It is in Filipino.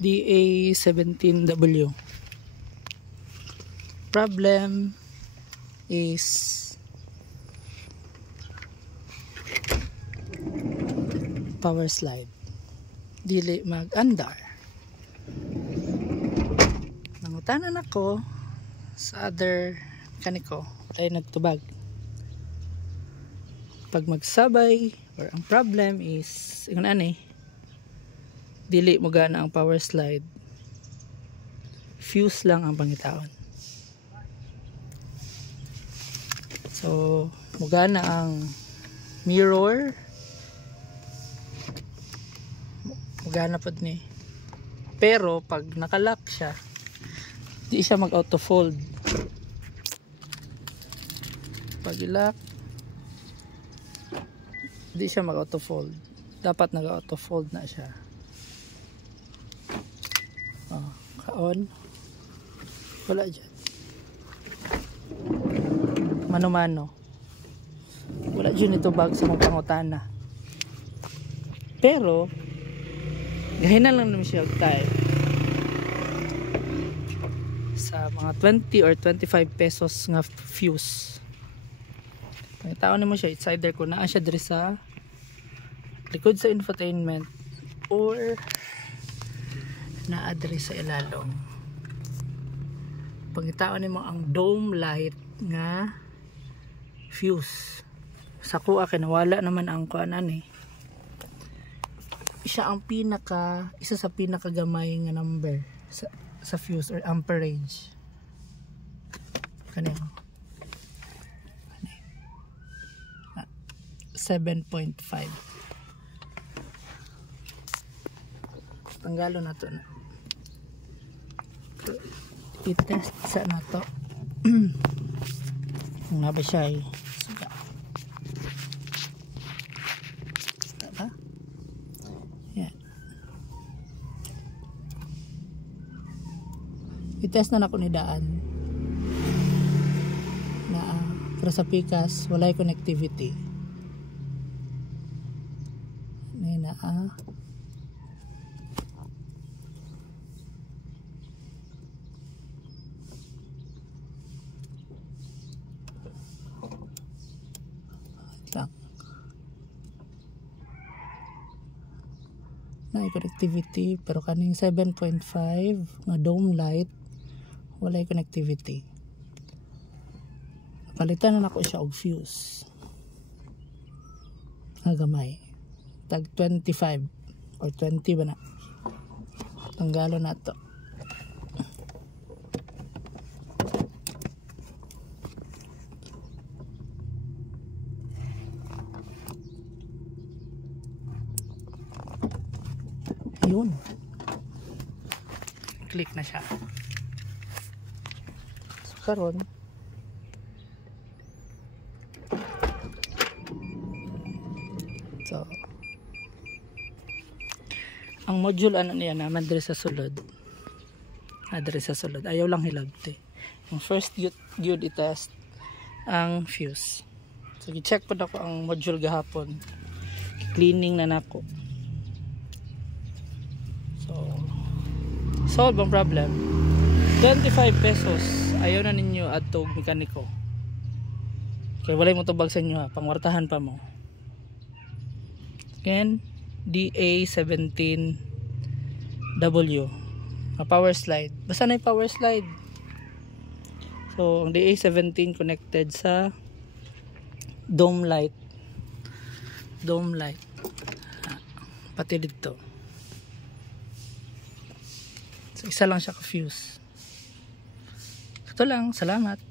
DA17W. Problem is power slide dili mag-andar. Nangutanan ako sa other mekaniko ay nagtubag. Pag magsabay or ang problem is ingon ani dili mo gana ang power slide, fuse lang ang pangitaon. So mugana ang mirror, mugana pod ni, pero pag nakalock siya di siya mag auto fold. Pag i-lock di siya mag auto fold, dapat nag auto fold na siya. Kaon wala dyan, mano-mano wala dyan ito bag sa mga pangutana, pero gahinan lang naman siya time sa mga 20 or 25 pesos nga fuse. Pagkataon naman siya, it's either kung naa siya diri sa likod sa infotainment or naa diri sa ilalong. Pagkataon nimo ang dome light nga fuse. Sa kuha kinawala naman ang kuanan eh. Siya ang isa sa pinakagamay nga number sa fuse or amperage. Kanino? 7.5. Tanggalo na to na. I-test sa na to. Nga ba siya eh. Suga. Diba? Yan. I-test na ako ni daan. Pero sa pikas, walay connectivity. Na connectivity pero kaning 7.5 nga dome light walay connectivity. Palitan na ako siya og fuse nga gamay tag 25 or 20 ba na, tanggalo na to. Yun, click na siya. So karon ang module ano niya naman diri sa sulod. Diri sa sulod ayaw lang hilabte. Yung first gyud i-test ang fuse. So i-check pa ako ang module gahapon, cleaning na nako. Solve ang problem. 25 pesos ayaw na ninyo adtog mekaniko. Kaya walay mo tubag sa inyo ha, pangwartahan pa mo. Again, DA17W power slide. Basta na yung power slide. So ang DA17 connected sa dome light. Pati dito. So isa lang siya ka fuse. Ito lang, salamat.